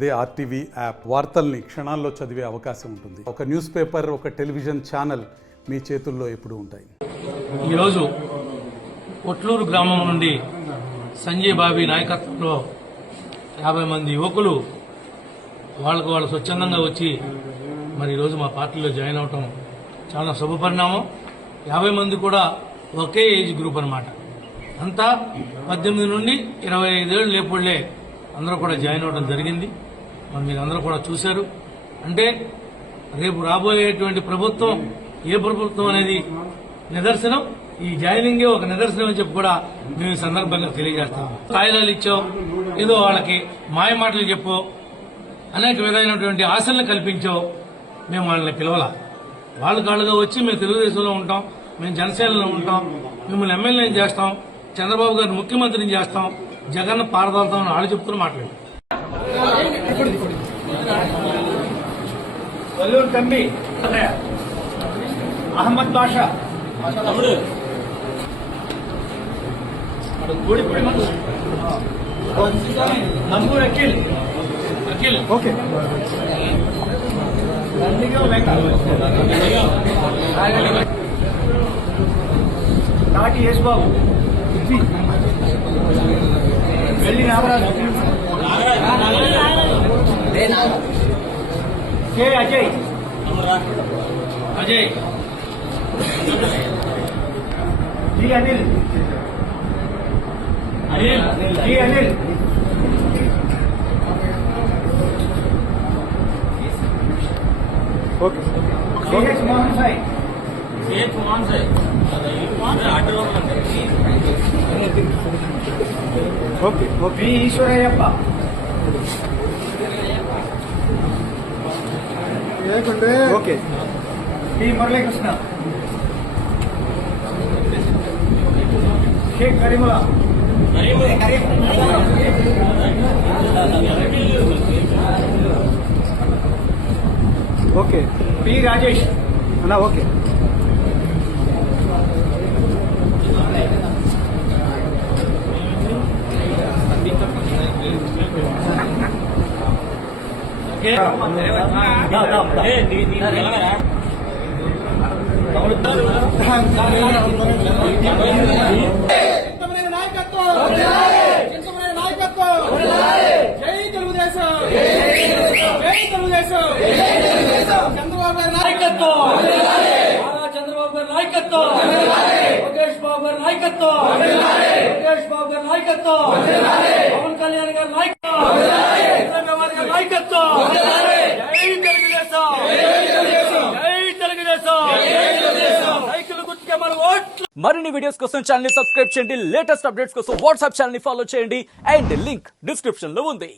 అదే RTV app వార్తల్ని క్షణాల్లో చదివే అవకాశం ఉంటుంది. ఒక న్యూస్ పేపర్, ఒక టెలివిజన్ ఛానల్ మీ చేతుల్లో ఎప్పుడూ ఉంటాయి. ఈరోజు కొట్లూరు గ్రామం నుండి సంజయ్ బాబీ నాయకత్వంలో 50 మంది యువకులు వాళ్ళు స్వచ్ఛందంగా వచ్చి మరి ఈరోజు మా పార్టీలో జాయిన్ అవటం చాలా శుభపరిణామం. 50 మంది కూడా ఒకే ఏజ్ గ్రూప్ అన్నమాట. అంతా 18 నుండి 25 ఏళ్ళు లేపుళ్లే అందరూ కూడా జాయిన్ అవ్వడం జరిగింది. మరి మీరు అందరూ కూడా చూశారు. అంటే రేపు రాబోయేటువంటి ప్రభుత్వం ఏ ప్రభుత్వం అనేది నిదర్శనం. ఈ జాయినింగే ఒక నిదర్శనం అని చెప్పి కూడా మేము ఈ సందర్భంగా తెలియజేస్తాం. కాయిదాలు ఇచ్చాం, ఏదో వాళ్ళకి మాయ మాటలు చెప్పో, అనేక విధమైనటువంటి ఆశలను కల్పించో మేము వాళ్ళని పిలవాల. వాళ్ళు కాళ్ళుగా వచ్చి మేము తెలుగుదేశంలో ఉంటాం, మేము జనసేనలో ఉంటాం, మిమ్మల్ని ఎమ్మెల్యేని చేస్తాం, చంద్రబాబు గారిని ముఖ్యమంత్రిని చేస్తాం, జగన్ పారదోలుతాం అని వాళ్ళు చెప్తున్న మాట్లాడు. తమ్మి అహ్మద్ బాషా నంబూర్ అఖిల్ ఓకే తాటి యేసు బాబు వెళ్ళి Nagaraju K Ajay ji Anil ji Anil okay CH Mohan Sai okay okay Eswarayyappa okay T Muralikrishna Shaik Kareemulla okay P Rajesh అన్నా ఓకే చంద్రబాబు గారి నాయకత్వం, లోకేష్ బాబు గారి నాయకత్వం, పవన్ కళ్యాణ్ గారి నాయకత్వం, చంద్రబాబు గారి నాయకత్వం. జై తెలుగుదేశం, జై తెలుగుదేశం. సైకిల్ గుర్తుకే మన ఓట్లు. మరిన్ని వీడియోస్ కోసం ఛానల్ ని సబ్స్క్రైబ్ చేయండి. లేటెస్ట్ అప్డేట్స్ కోసం వాట్సాప్ ఛానల్ ని ఫాలో చేయండి. అండ్ లింక్ డిస్క్రిప్షన్ లో ఉంది.